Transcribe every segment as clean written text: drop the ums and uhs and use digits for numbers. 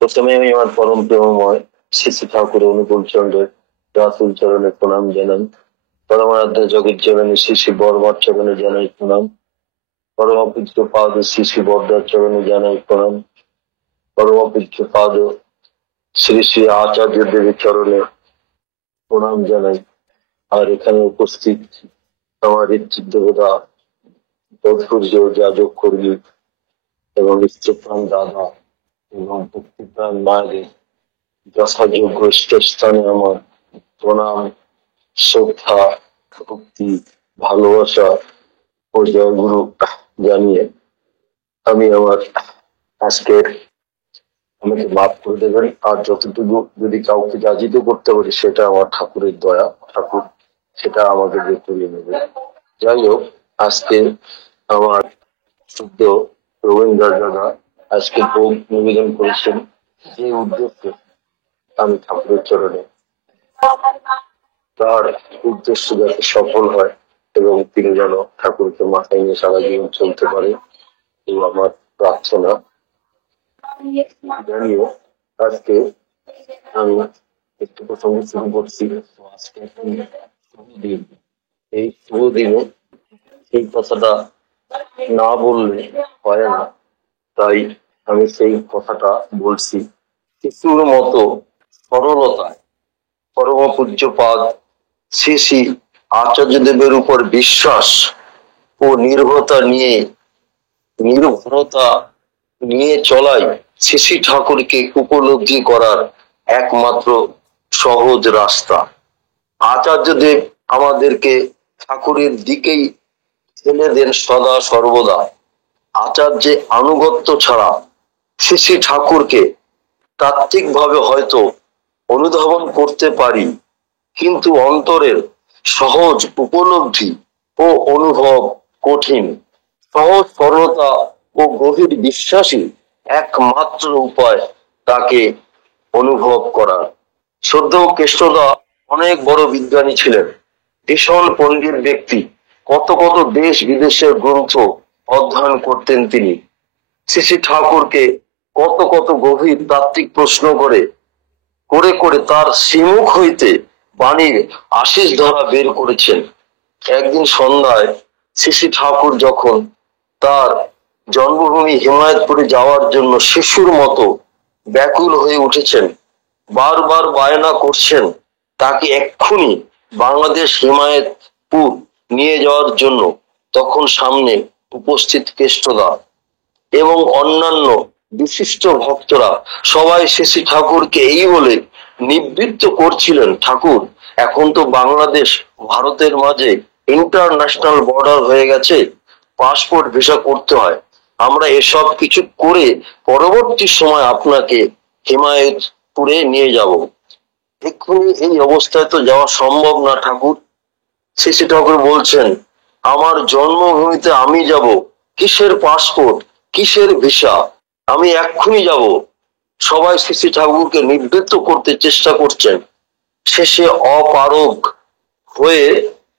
প্রথমে আমি আমার পরম প্রেমময় শ্রী শ্রী ঠাকুরের অনুকূল চন্দ্রের রাতুল চরণে প্রণাম জানাই। পরমারাধ্য জগৎ জননী শ্রী শ্রী বর্মার চরণে জানাই প্রণাম। পরমপূজ্য পাদ শ্রী শ্রী বর্দার চরণে জানাই প্রণাম। পরমপূজ্য পাদ শ্রী শ্রী আচার্য দেবের চরণে প্রণাম জানাই। আর এখানে উপস্থিত আমার ঋত্বিক দেবতা, তৎপুর্য যাজক কর্মী এবং ইষ্টপ্রাণ দাদা এবং ভক্তিপ্রাণ মায়েদের যথাযোগ্য স্থানে আমার প্রণাম, শ্রদ্ধা, ভক্তি, ভালোবাসা ও জয়গুরু জানিয়ে আমি আমার আজকের, আমাকে মাফ করে দেবেন। আর যতটুকু যদি কাউকে যাজিত করতে পারি সেটা আমার ঠাকুরের দয়া, ঠাকুর সেটা আমাকে বের করিয়ে নেবে। যাই হোক, আজকে আমার শুদ্ধ রবীন্দ্র দাদা আজকে ভোগ নিবেদন করেছেন। যে উদ্দেশ্যে আমি ঠাকুরের চরণে তার উদ্দেশ্য যাতে সফল হয় এবং তিনি যেন ঠাকুরকে মাথায় নিয়ে সারা জীবন চলতে পারে, এই আমার প্রার্থনা জানিয়ে আজকে আমি একটু প্রসঙ্গ শুরু করছি। আজকে শুভ দিন, এই শুভ দিনে সেই কথাটা না বললে হয় না, তাই আমি সেই কথাটা বলছি। শিশুর মতো সরলতায় পরম পূজ্যপাদ শ্রী শ্রী আচার্যদেবের উপর বিশ্বাস ও নির্ভরতা নিয়ে চলাই শ্রী শ্রী ঠাকুরকে উপলব্ধি করার একমাত্র সহজ রাস্তা। আচার্যদেব আমাদেরকে ঠাকুরের দিকেই ঠেলে দেন সদা সর্বদা। আচার্যের আনুগত্য ছাড়া শ্রী শ্রী ঠাকুরকে তাত্ত্বিকভাবে হয়তো অনুধাবন করতে পারি, কিন্তু অন্তরের সহজ উপলব্ধি ও অনুভব কঠিন। সহজ সরলতা ও গভীর বিশ্বাসী একমাত্র উপায় তাকে অনুভব করার। শ্রদ্ধেয় কেষ্টদা অনেক বড় বিজ্ঞানী ছিলেন, ভীষণ পণ্ডিত ব্যক্তি। কত কত দেশ বিদেশের গ্রন্থ অধ্যয়ন করতেন তিনি। শ্রী শ্রী ঠাকুরকে কত কত গভীর তাত্ত্বিক প্রশ্ন করে করে করে তার শ্রীমুখ হইতে বাণীর আশিস ধারা বের করেছেন। একদিন সন্ধ্যায় শ্রী শ্রী ঠাকুর যখন তার জন্মভূমি হিমায়তপুরে যাওয়ার জন্য শিশুর মতো ব্যাকুল হয়ে উঠেছেন, বারবার বায়না করছেন তাকে এক্ষুনি বাংলাদেশ হিমায়তপুর নিয়ে যাওয়ার জন্য, তখন সামনে উপস্থিত কেষ্টদা এবং অন্যান্য বিশিষ্ট ভক্তরা সবাই শ্রী শ্রী ঠাকুরকে এই বলে নিবৃত্ত করছিলেন, ঠাকুর, এখন তো বাংলাদেশ ভারতের মাঝে ইন্টারন্যাশনাল বর্ডার হয়ে গেছে, পাসপোর্ট ভিসা করতে হয়। আমরা এসব কিছু করে পরবর্তী সময় আপনাকে হিমায়তপুরে নিয়ে যাব। এক্ষুনি এই অবস্থায় তো যাওয়া সম্ভব না ঠাকুর। শ্রী শ্রী ঠাকুর বলছেন, আমার জন্মভূমিতে আমি যাব, কিসের পাসপোর্ট, কিসের ভিসা, আমি এক্ষুনি যাব। সবাই শ্রী শ্রী ঠাকুরকে নিবৃত্ত করতে চেষ্টা করছেন। শেষে অপারগ হয়ে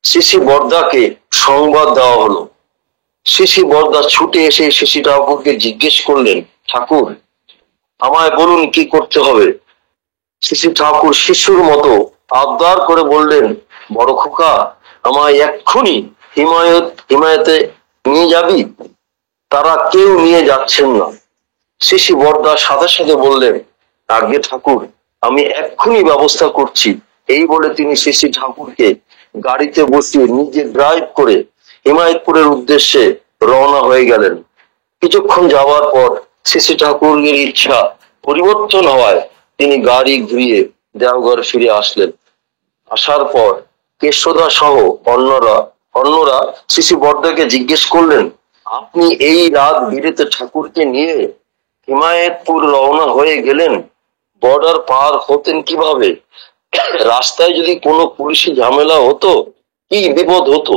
শ্রী শ্রী বর্দাকে সংবাদ দেওয়া হলো। শ্রী শ্রী বর্দা ছুটে এসে শ্রী শ্রী ঠাকুরকে জিজ্ঞেস করলেন, ঠাকুর, আমায় বলুন কি করতে হবে। শ্রী শ্রী ঠাকুর শিশুর মতো আবদার করে বললেন, বড় খোকা, আমায় এক্ষুনি হিমায়তে নিয়ে যাবি। তারা কেউ নিয়ে যাচ্ছেন না। শ্রী শ্রী বর্দা সাথে সাথে বললেন, আজ্ঞে ঠাকুর, আমি এক্ষুনি ব্যবস্থা করছি। এই বলে তিনি শ্রী শ্রী ঠাকুরকে গাড়িতে বসিয়ে নিজে ড্রাইভ করে হিমায়তপুরের উদ্দেশ্যে রওনা হয়ে গেলেন। কিছুক্ষণ যাওয়ার পর শ্রী শ্রী ঠাকুরের ইচ্ছা পরিবর্তন হওয়ায় তিনি গাড়ি ঘুরিয়ে দেওঘর ফিরে আসলেন। আসার পর কেষ্টদা সহ অন্যরা শ্রী শ্রী বর্দাকে জিজ্ঞেস করলেন, আপনি এই রাত বিরেতে ঠাকুরকে নিয়ে হিমায়তপুর রওনা হয়ে গেলেন, বর্ডার পার হতেন কিভাবে? রাস্তায় যদি কোনো পুলিশি ঝামেলা হতো, কি বিপদ হতো?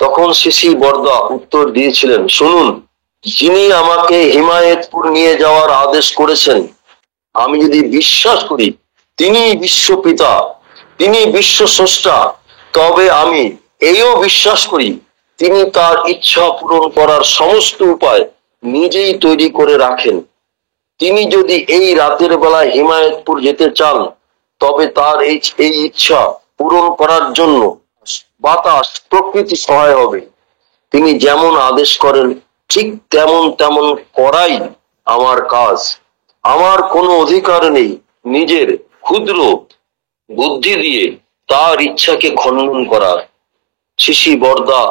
তখন শ্রী শ্রী বর্দা উত্তর দিয়েছিলেন, শুনুন, যিনি আমাকে হিমায়তপুর নিয়ে যাওয়ার আদেশ করেছেন, আমি যদি বিশ্বাস করি তিনি বিশ্বপিতা, তিনি বিশ্ব স্রষ্টা, তবে আমি এইও বিশ্বাস করি তিনি তার ইচ্ছা পূরণ করার সমস্ত উপায় নিজেই তৈরি করে রাখেন। তিনি যদি এই রাতের বেলা হিমায়তপুর যেতে চান, তবে তার এই ইচ্ছা পূরণ করার জন্য বাতাস প্রকৃতি সহায় হবে। তিনি যেমন আদেশ করেন ঠিক তেমন তেমন করাই আমার কাজ। আমার কোনো অধিকার নেই নিজের ক্ষুদ্র বুদ্ধি দিয়ে তার ইচ্ছাকে খণ্ডন করার। শিশি বরদা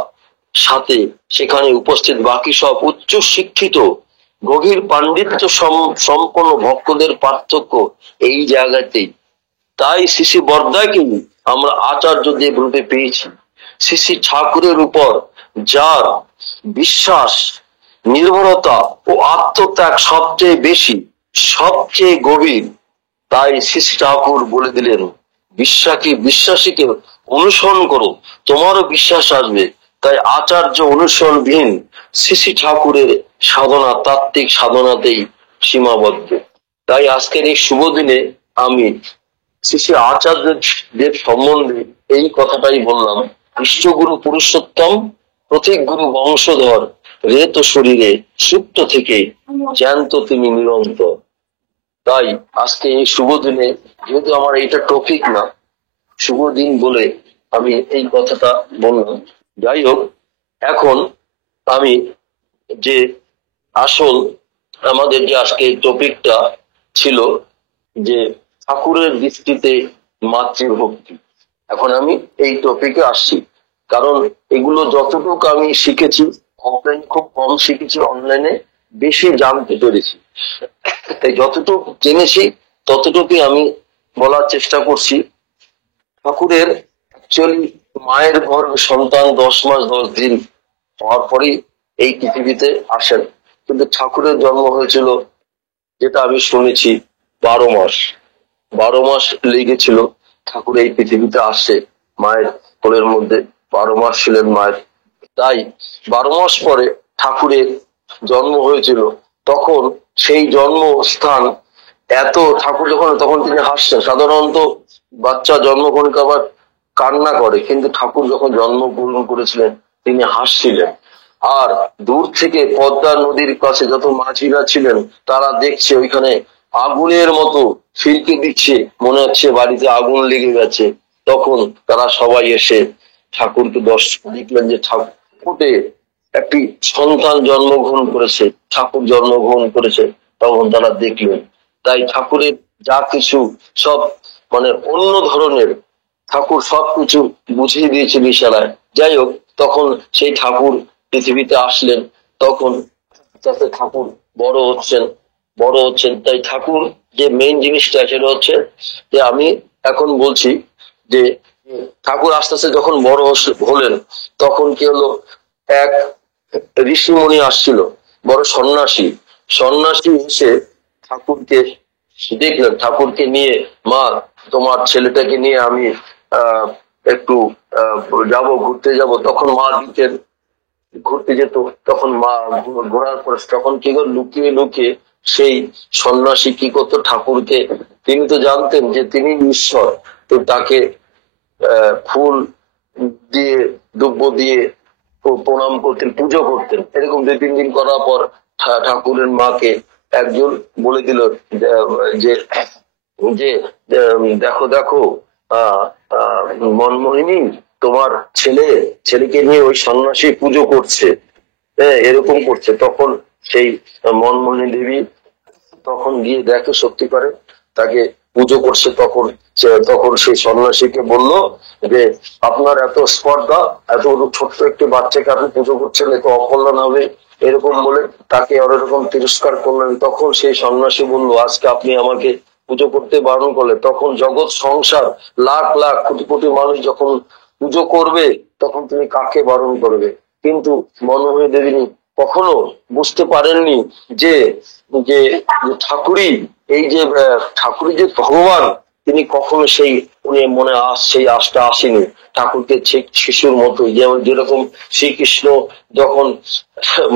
সাথে সেখানে উপস্থিত বাকি সব উচ্চ শিক্ষিত গভীর পাণ্ডিত্য সম্পন্ন ভক্তদের পার্থক্য এই জায়গাতেই। তাই শিশি বরদাকে আমরা আচার্য দেব রূপে পেয়েছি। শিশি ঠাকুরের উপর যার বিশ্বাস, নির্ভরতা ও আত্মত্যাগ সবচেয়ে বেশি, সবচেয়ে গভীর, তাই শিশি ঠাকুর বলে দিলেন, বিশ্বাসীকে অনুসরণ করো, তোমারও বিশ্বাস আসবে। তাই আচার্য অনুসরণবিহীন শিশি ঠাকুরের সাধনা তাত্ত্বিক সাধনাতেই সীমাবদ্ধ। তাই আজকের এই শুভ দিনে আমি শ্রী আচার্য দেব সম্বন্ধে এই কথাটাই বললাম। ইষ্টগুরু পুরুষোত্তম, প্রতীক গুরু বংশধর, রেত শরীরে সুপ্ত থেকে জ্যান্ত তিনি নিরন্তর। তাই আজকে এই শুভ দিনে, যেহেতু আমার এইটা টপিক না, শুভ দিন বলে আমি এই কথাটা বললাম। যাই হোক, এখন আমি যে আসল আমাদের যে আজকে টপিকটা ছিল যে ঠাকুরের দৃষ্টিতে মাতৃভক্তি, এখন আমি এই টপিকে আসছি। কারণ এগুলো যতটুকু আমি শিখেছি অফলাইনে খুব কম শিখেছি, অনলাইনে বেশি জানতে পেরেছি। তাই যতটুকু জেনেছি ততটুকুই আমি বলার চেষ্টা করছি। ঠাকুরের অ্যাকচুয়ালি মায়ের ঘর সন্তান 10 মাস 10 দিন হওয়ার পরেই এই পৃথিবীতে আসেন, কিন্তু ঠাকুরের জন্ম হয়েছিল, যেটা আমি শুনেছি, 12 মাস। 12 মাস লেগেছিল ঠাকুর এই পৃথিবীতে আসে। মায়ের কোলের মধ্যে 12 মাস ছিলেন মায়ের। তাই 12 মাস পরে ঠাকুরের জন্ম হয়েছিল। তখন সেই জন্মস্থান এত, ঠাকুর যখন, তখন তিনি হাসছেন। সাধারণত বাচ্চা জন্মগ্রহণ আবার কান্না করে, কিন্তু ঠাকুর যখন জন্মগ্রহণ করেছিলেন তিনি হাসছিলেন। আর দূর থেকে পদ্মা নদীর কাছে যত মাঝিরা ছিলেন তারা দেখছে ওইখানে আগুনের মতো ফিরকে দিচ্ছে, মনে হচ্ছে বাড়িতে আগুন লেগে গেছে। তখন তারা সবাই এসে ঠাকুরকে দেখলেন যে ঠাকুরে একটি সন্তান জন্মগ্রহণ করেছে, ঠাকুর জন্মগ্রহণ করেছে। তখন তারা দেখলেন। তাই ঠাকুরের যা কিছু সব মানে অন্য ধরনের, ঠাকুর সবকিছু বুঝিয়ে দিয়েছিল ইশারায়। যাই হোক, তখন সেই ঠাকুর পৃথিবীতে আসলেন। তখন যাতে ঠাকুর বড় হচ্ছেন। তাই ঠাকুর যে মেইন জিনিসটা সেটা হচ্ছে যে আমি এখন বলছি যে ঠাকুর আস্তে আস্তে যখন বড় হলেন, তখন কি হলো, এক ঋষিমণি আসছিল, বড় সন্ন্যাসী এসে ঠাকুরকে দেখলেন। ঠাকুরকে নিয়ে, মা তোমার ছেলেটাকে নিয়ে আমি একটু ঘুরতে যাব। তখন মা দিতেন, ঘুরতে যেত। তখন মা ঘোরার পর তখন কি করে লুকিয়ে লুকিয়ে সেই সন্ন্যাসী কি করতো, ঠাকুরকে, তিনি তো জানতেন যে তিনি ঈশ্বর, তো তাকে ফুল দিয়ে দুব্য দিয়ে প্রণাম করতেন, পুজো করতেন। এরকম 2-3 দিন করার পর ঠাকুরের মাকে একজন বলে দিল যে যে দেখো দেখো মনমোহিনী, তোমার ছেলেকে নিয়ে ওই সন্ন্যাসী পুজো করছে, এরকম করছে। তখন সেই মনমোহিনী দেবী তখন গিয়ে দেখে সত্যি করে তাকে পুজো করছে। তখন সেই সন্ন্যাসীকে বলল যে আপনার এত স্পর্ধা, এত ছোট্ট একটি বাচ্চাকে আপনি পুজো করছেন, এত অকল্যাণ হবে, এরকম বলে তাকে ওরকম তিরস্কার করলেন। তখন সেই সন্ন্যাসী বলল, আজকে আপনি আমাকে পুজো করতে বারণ করলে, তখন জগৎ সংসার লাখ লাখ কোটি কোটি মানুষ যখন পুজো করবে, তখন তুমি কাকে বারণ করবে? কিন্তু মনমোহিনী দেবী কখনো বুঝতে পারেননি যে যে ঠাকুরই, এই যে ঠাকুরই যে ভগবান, তিনি কখনো সেই উনি মনে সেই আশটা আসেনি ঠাকুরকে ঠিক শিশুর মতো। যেরকম শ্রীকৃষ্ণ যখন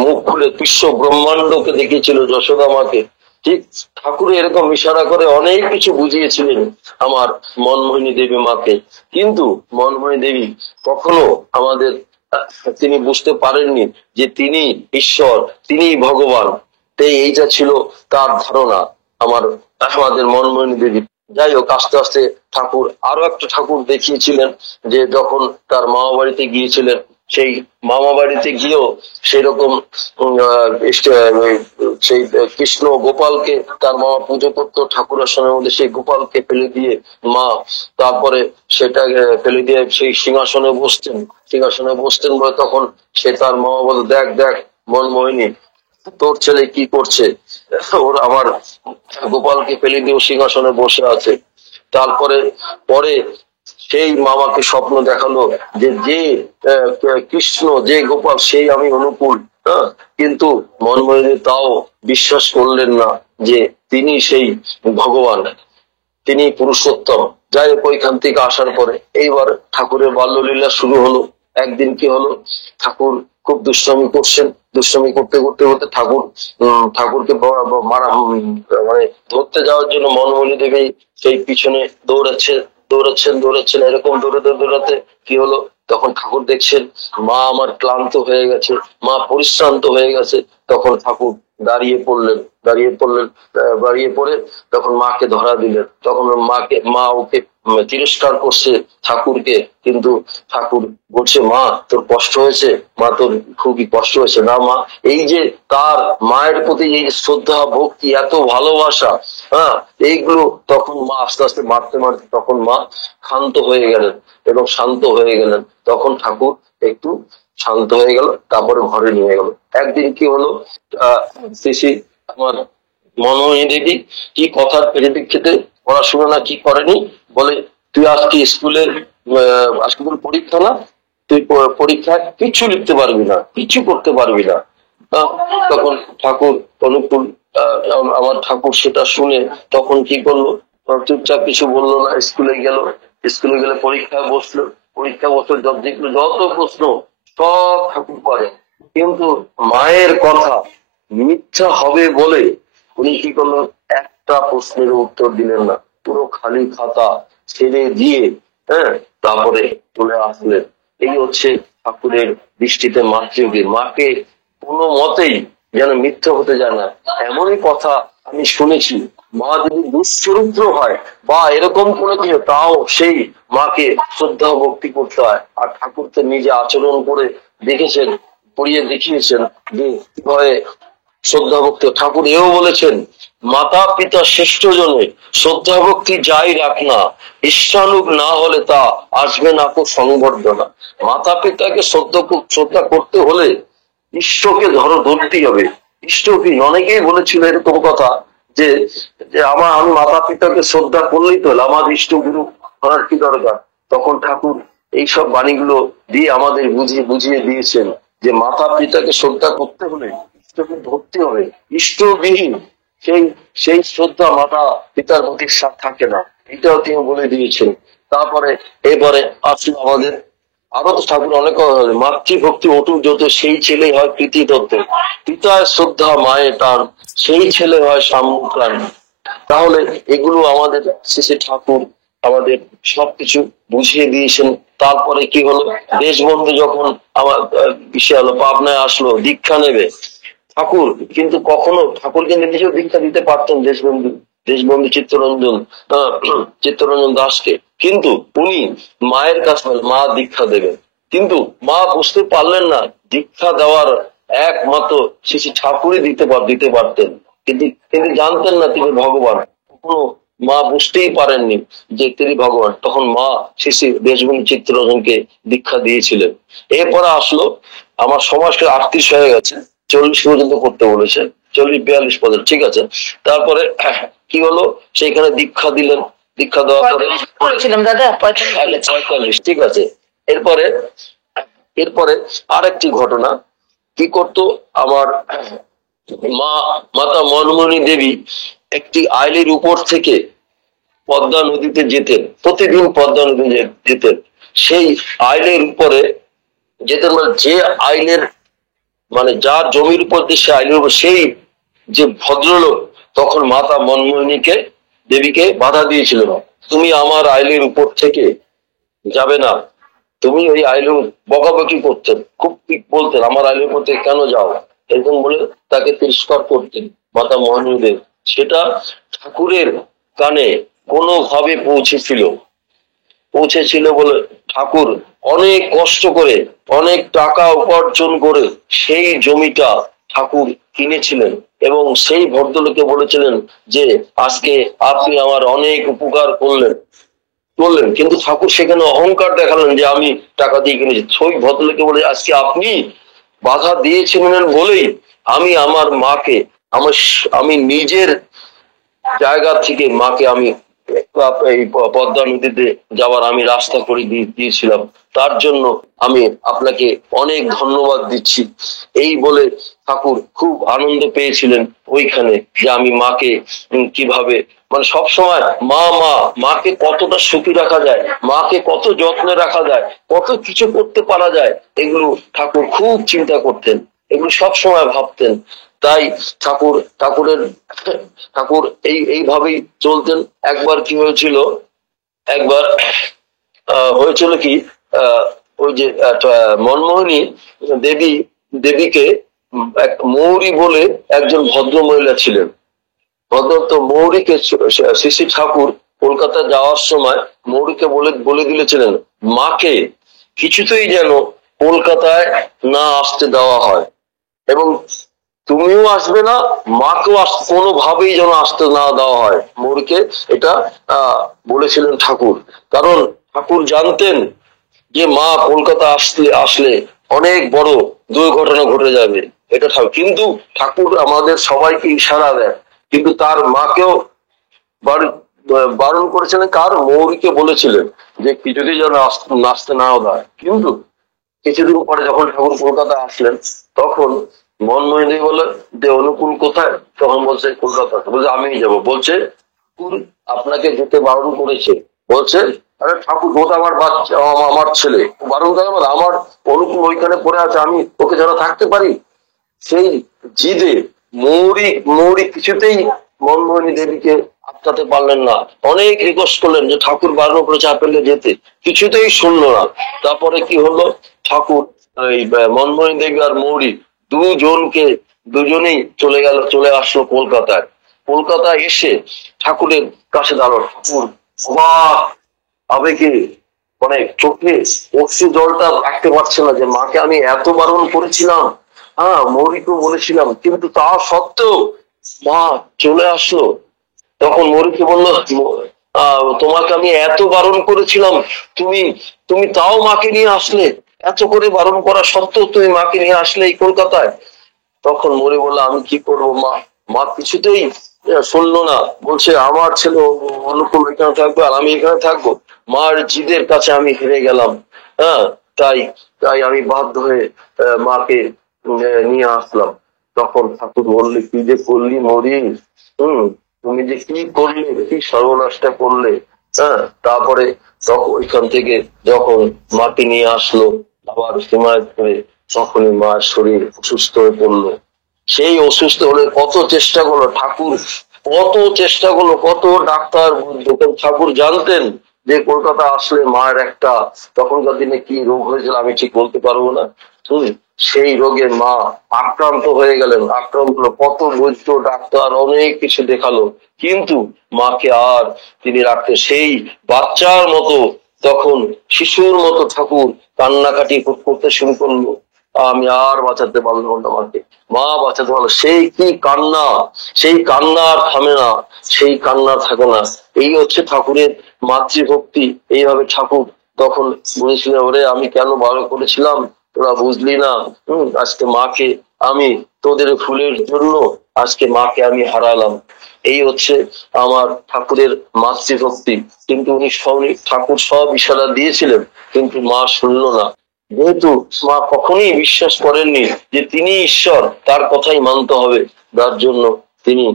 মুখ খুলে বিশ্ব ব্রহ্মাণ্ডকে দেখিয়েছিল যশোদা মাকে, ঠিক ঠাকুর এরকম ইশারা করে অনেক কিছু বুঝিয়েছিলেন আমার মনমোহিনী দেবী মাকে। কিন্তু মনমোহিনী দেবী কখনো আমাদের তিনি বুঝতে পারেননি যে তিনি ঈশ্বর, তিনি ভগবান। এইটা ছিল তার ধারণা আমার আমাদের মনমোহিনী দেবী। যাই হোক, আস্তে আস্তে ঠাকুর আরো একটা ঠাকুর দেখিয়েছিলেন, যে যখন তার মামা বাড়িতে গিয়েছিলেন, সেই মামা বাড়িতে গিয়েও সেরকম সেই কৃষ্ণ গোপালকে তার মামা পুজো করতো ঠাকুর আসনের মধ্যে, সেই গোপালকে ফেলে দিয়ে মা তারপরে সেটা ফেলে দিয়ে সেই সিংহাসনে বসতেন। সিংহাসনে বসতেন বলে তখন সে তার মামা বলে, দেখ দেখ মনমোহিনী, তোর ছেলে কি করছে, ওর আমার গোপালকে ফেলে দিয়ে সিংহাসনে বসে আছে। তারপরে পরে সেই মামাকে স্বপ্ন দেখালো যে যে কৃষ্ণ, যে গোপাল, সেই আমি অনুকূল। হ্যাঁ, কিন্তু মনমোহিনী তাও বিশ্বাস করলেন না যে তিনি সেই ভগবান, তিনি পুরুষোত্তম। যাই হোক, ওইখান থেকে আসার পরে এইবার ঠাকুরের বাল্যলীলা শুরু হলো। একদিন কি হলো, ঠাকুর খুব দুষ্টামি করছেন, দুষ্টামি করতে করতে করতে ঠাকুরকে মারা মানে ধরতে যাওয়ার জন্য মনমোহিনী দেবী সেই পিছনে দৌড়াচ্ছেন, এরকম দৌড়াতে দৌড়াতে কি হলো, তখন ঠাকুর দেখছেন মা আমার ক্লান্ত হয়ে গেছে, মা পরিশ্রান্ত হয়ে গেছে। তখন ঠাকুর দাঁড়িয়ে পড়ে তখন মাকে ধরা দিলেন। তখন মা ওকে তিরস্কার করছে ঠাকুরকে, কিন্তু ঠাকুর বলছে, মা তোর কষ্ট হয়েছে, মা তোর খুবই কষ্ট হয়েছে না মা। এই যে তার মায়ের প্রতি এই শ্রদ্ধা, ভক্তি, এত ভালোবাসা, হ্যাঁ, এইগুলো তখন মা আস্তে আস্তে মারতে মারতে তখন মা ক্ষান্ত হয়ে গেলেন এবং শান্ত হয়ে গেলেন। তখন ঠাকুর একটু শান্ত হয়ে গেল, তারপরে ঘরে নিয়ে গেল। একদিন কি হলো, শ্রী আমার মনমোহিনী দেবী কি কথার পরিপ্রেক্ষিতে পড়াশোনা না কি করেনি, বলে তুই আজকে স্কুলে আজকে তোর পরীক্ষা না, তুই পরীক্ষায় কিচ্ছু লিখতে পারবি না, কিচ্ছু করতে পারবি না। তখন ঠাকুর অনুকূল, আমার ঠাকুর সেটা শুনে তখন কি করলো, চুপচাপ কিছু বললো না, স্কুলে গেলে পরীক্ষা বসলো, যত প্রশ্ন সব ঠাকুর করে, কিন্তু মায়ের কথা মিথ্যা হবে বলে উনি কি করলো, একটা প্রশ্নের উত্তর দিলেন না, পুরো খালি খাতা ছেড়ে দিয়ে হ্যাঁ তারপরে চলে আসলেন। এই হচ্ছে ঠাকুরের দৃষ্টিতে মাতৃযোগী। মাকে কোনো মতেই যেন মিথ্যা হতে যায় না। এমনই কথা আমি শুনেছি, মা যদি দুশ্চরিত্র হয় বা এরকম কোনো কিছু, তাও সেই মাকে শ্রদ্ধা ভক্তি করতে হয়। আর ঠাকুর তো নিজে আচরণ করে দেখেছেন, পড়িয়ে দেখিয়েছেন যে কিভাবে শ্রদ্ধা ভক্তি। ঠাকুর এও বলেছেন, মাতা পিতা শ্রেষ্ঠ জনে শ্রদ্ধা ভক্তি যাই রাখ না, ঈশ্বানুগ না হলে তা আসবে না কো সংবর্ধনা। মাতা পিতাকে শ্রদ্ধা করতে হলে ঈশ্বরকে ধরতেই হবে। ইষ্ট কি, অনেকেই বলেছিল এরকম কথা যে আমি মাতা পিতাকে শ্রদ্ধা করলেই তো আমার ইষ্ট গুরু করার কি দরকার। তখন ঠাকুর এইসব বাণীগুলো দিয়ে আমাদের বুঝিয়ে দিয়েছেন যে মাতা পিতাকে শ্রদ্ধা করতে হলে ইষ্টকে ধরতে হবে। ইষ্টবিহীন সেই শ্রদ্ধা মাতা পিতার প্রতি থাকে না, এটাও তিনি বলে দিয়েছেন। তারপরে এবারে আসলে আমাদের আরো তো ঠাকুর অনেক মাতৃভক্তি অটুট যত, সেই ছেলে হয় প্রীতি তত্ত্ব, পিতায় শ্রদ্ধা মায়ে টান, সেই ছেলে হয় সাম্যপ্রাণ। তাহলে এগুলো আমাদের শেষে ঠাকুর আমাদের সবকিছু বুঝিয়ে দিয়েছেন। তারপরে কি হলো, দেশবন্ধু যখন আমার বিষয় হলো পাবনায় আসলো দীক্ষা নেবে ঠাকুর, কিন্তু ঠাকুর কিন্তু নিজেও দীক্ষা দিতে পারতেন দেশবন্ধু চিত্তরঞ্জন দাসকে, কিন্তু উনি মায়ের কাছে মা দীক্ষা দেবেন, কিন্তু মা বুঝতে পারলেন না দীক্ষা দেওয়ার একমাত্র শ্রী ঠাকুরই দিতে পারতেন, কিন্তু তিনি জানতেন না তিনি ভগবান। কখনো মা বুঝতেই পারেননি যে তিনি ভগবান। তখন মা শ্রী দেশবন্ধু চিত্তরঞ্জনকে দীক্ষা দিয়েছিলেন। এরপরে আসলো আমার সমাজকে 38 হয়ে গেছে, 40 পর্যন্ত করতে বলেছে, 40-42 পর্যন্ত, ঠিক আছে। তারপরে কি হলো, সেইখানে দীক্ষা দিলেন, দীক্ষা দেওয়ার পরে করেছিলাম দাদা 45, ঠিক আছে। এরপরে আরেকটি ঘটনা কি করতো, আমার মাতা মনমোহিনী দেবী একটি আইলের উপর থেকে পদ্মা নদীতে যেতেন, প্রতিদিন পদ্মা নদীতে যেতেন। সেই আইলের উপরে যেতেন, মানে যে আইলের মানে যার জমির উপর দিয়ে সে আইলের উপর, সেই যে ভদ্রলোক তখন মাতা মনমোহিনীকে দেবীকে বাধা দিয়েছিল, তুমি আমার আইলের উপর থেকে যাবে না, তুমি ওই আইলের বকাবকি করতেন, খুব বলতেন আমার আইলের উপর থেকে কেন যাও। এরকম বলে তাকে তিরস্কার করতেন মাতা মোহিনী দেব। সেটা ঠাকুরের কানে কোনোভাবে পৌঁছেছিল বলে ঠাকুর অনেক কষ্ট করে অনেক টাকা উপার্জন করে সেই জমিটা ঠাকুর কিনেছিলেন এবং সেই ভদ্রলোকে বলেছিলেন যে আজকে আপনি আমার অনেক উপকার করলেন, কিন্তু ঠাকুর সেখানে অহংকার দেখালেন যে আমি টাকা দিয়ে কিনেছি। ওই ভদ্রলোকে বলে আজকে আপনি বাধা দিয়েছিলেন বলেই আমি আমার মাকে আমি নিজের জায়গা থেকে মাকে আমি এই পদ্মা নদীতে যাওয়ার আমি রাস্তা করে দিয়েছিলাম, তার জন্য আমি আপনাকে অনেক ধন্যবাদ দিচ্ছি। এই বলে ঠাকুর খুব আনন্দ পেয়েছিলেন ওইখানে যে আমি মাকে কিভাবে মানে সবসময় মাকে কতটা সুখী রাখা যায়, মাকে কত যত্নে রাখা যায়, কত কিছু করতে পারা যায়, এগুলো ঠাকুর খুব চিন্তা করতেন, এগুলো সব সময় ভাবতেন। তাই ঠাকুর এইভাবেই চলতেন। একবার কি হয়েছিল, একবার হয়েছিল কি ওই যে মনমোহিনী দেবীকে এক মৌরী বলে একজন ভদ্র মহিলা ছিলেন। তো মৌরীকে শ্রী ঠাকুর কলকাতা যাওয়ার সময় মৌরীকে বলে দিলেছিলেন মাকে কিছুতেই যেন কলকাতায় না আসতে দেওয়া হয় এবং তুমিও আসবে না, মাকেও কোনোভাবেই যেন আসতে না দেওয়া হয়। মৌরীকে এটা বলেছিলেন ঠাকুর, কারণ ঠাকুর জানতেন যে মা কলকাতা আসলে অনেক বড় দুর্ঘটনা ঘটে যাবে, এটা ঠাকুর। কিন্তু ঠাকুর আমাদের সবাইকে ইশারা দেয়, কিন্তু তার মাকেও বারণ করেছিলেন, কার মৌরীকে বলেছিলেন যে কিছুতেই যেন আসতে না দেয়। কিন্তু কিছুদিন পরে যখন ঠাকুর কলকাতা আসলেন তখন মনমোহিনী বলে যে অনুকূল কোথায়, তখন বলছে কলকাতা। বলছে আমি যাবো, বলছে আপনাকে যেতে বারণ করেছে। বলছে আরে ঠাকুর ওটা আমার বাচ্চা, আমার ছেলে, বারণ করে আমার অনুকূল ওইখানে পড়ে আছে, আমি ওকে যেন থাকতে পারি। সেই জিদে মৌরী কিছুতেই মনমোহিনী দেবীকে আটকাতে পারলেন না, অনেক রিকোয়েস্ট করলেন যে ঠাকুর বারণ করেছে আপেলে যেতে, কিছুতেই শুনলো না। তারপরে কি হলো, ঠাকুর এই মনমোহিনী দেবী আর মৌরী দুজনেই চলে আসলো কলকাতায় এসে ঠাকুরের কাছে দাঁড়ালো। ঠাকুর বাহ আবেগে মানে চোখে অশ্রু জলটা রাখতে পারছে না যে মাকে আমি এত বারণ করেছিলাম, মৌরীকেও বলেছিলাম, কিন্তু তা সত্ত্বেও মা চলে আসলো। তখন মৌরীকে বললো তোমাকে আমি এত বারণ করেছিলাম, তুমি তুমি তাও মাকে নিয়ে আসলে, এত করে বারণ করা সত্ত্বেও তুমি মাকে নিয়ে আসলে এই কলকাতায়। তখন মৌরী বললো আমি কি করবো মা কিছুতেই শুনলো না, বলছে আমার ছেলে অনুকূল এখানে থাকবে আর আমি এখানে থাকবো, মার জিদের কাছে আমি হেরে গেলাম। হ্যাঁ, তাই আমি বাধ্য হয়ে মাকে নিয়ে আসলাম। তখন ঠাকুর বললে কি যে করলি মৌরী, তুমি যে কি করলে, কি সর্বনাশটা করলে। হ্যাঁ, তারপরে তখন ওইখান থেকে যখন মাকে নিয়ে আসলো আবার হিমায়ত করে, তখনই মার শরীর অসুস্থ হয়ে পড়লো। সেই অসুস্থ হলে কত চেষ্টা করলো ঠাকুর, কত ডাক্তার, ঠাকুর জানতেন যে কলকাতা আসলে মায়ের একটা তখনকার দিনে কি রোগ হয়েছিল আমি ঠিক বলতে পারবো না, সেই রোগে মা আক্রান্ত হয়ে গেলেন। কত বৈদ্য ডাক্তার অনেক কিছু দেখালো, কিন্তু মাকে আর তিনি রাখতে, সেই বাচ্চার মতো তখন শিশুর মতো ঠাকুর কান্নাকাটি করতে শুরু করলো। আমি আর বাঁচাতে পারলাম না মাকে, মা বাঁচাতে পারলো। সেই কি কান্না, সেই কান্না আর থামে না, সেই কান্না থাকে না। এই হচ্ছে ঠাকুরের মাতৃভক্তি। এইভাবে ঠাকুর তখন বুঝেছিলেন ওরে আমি কেন ভালো করেছিলাম, তোরা বুঝলি না। আজকে মাকে আমি তোদের ফুলের জন্য আজকে মাকে আমি হারালাম। এই হচ্ছে আমার ঠাকুরের মাতৃভক্তি। কিন্তু ঠাকুর সব ইশারা দিয়েছিলেন, কিন্তু মা শুনলো না। যেহেতু মা কখনোই বিশ্বাস করেননি যে তিনি ঈশ্বর, তার কথাই মানতে হবে, তার জন্য তিনি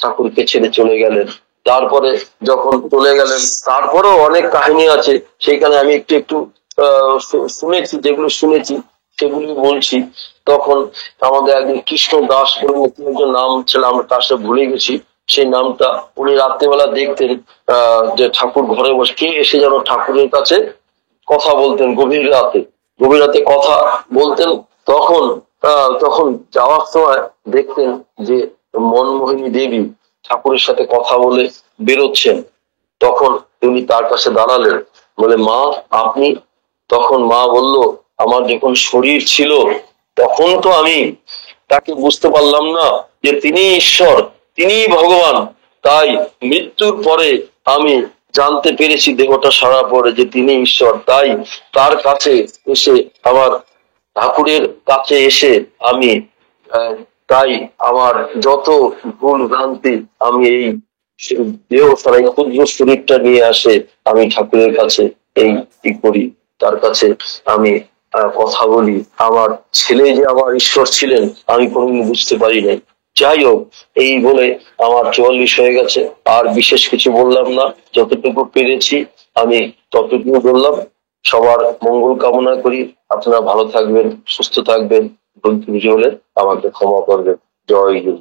ঠাকুরকে ছেড়ে চলে গেলেন। তারপরে যখন চলে গেলেন তারপরেও অনেক কাহিনী আছে, সেখানে আমি একটু শুনেছি, যেগুলো শুনেছি সেগুলি বলছি। তখন আমাদের একজন কৃষ্ণ দাস বলে একজন নাম ছিল, আমরা তার সাথে ভুলে গেছি সেই নামটা। উনি রাত্রেবেলা দেখতেন যে ঠাকুর ঘরে বসে কে এসে যেন ঠাকুরের কাছে কথা বলতেন, গভীর রাতে কথা বলতেন। তখন তখন যাওয়ার সময় দেখতেন যে মনমোহিনী দেবী ঠাকুরের সাথে কথা বলে বেরোচ্ছেন। তখন তিনি তার কাছে দাঁড়ালেন, বলে মা আপনি? তখন মা বলল, আমার যখন শরীর ছিল তখন তো আমি তাকে বুঝতে পারলাম না যে তিনি ঈশ্বর, তিনি ভগবান। তাই মৃত্যুর পরে আমি জানতে পেরেছি দেহটা সারা পরে যে তিনি ঈশ্বর। তাই তার কাছে এসে আমার ঠাকুরের কাছে এসে আমি তাই আমার যত ভুল ভ্রান্তি আমি এই দেহ সারা এই ক্ষুদ্র শরীরটা নিয়ে আসে আমি ঠাকুরের কাছে এই কি করি, তার কাছে আমি কথা বলি। আমার ছেলে যে আমার ঈশ্বর ছিলেন আমি কোনোদিন বুঝতে পারি নাই। যাই হোক, এই বলে আমার 44 হয়ে গেছে, আর বিশেষ কিছু বললাম না, যতটুকু পেরেছি আমি ততটুকু বললাম। সবার মঙ্গল কামনা করি, আপনারা ভালো থাকবেন, সুস্থ থাকবেন। ভুল ত্রুটি হলে আমাকে ক্ষমা করবেন। জয় গুরু।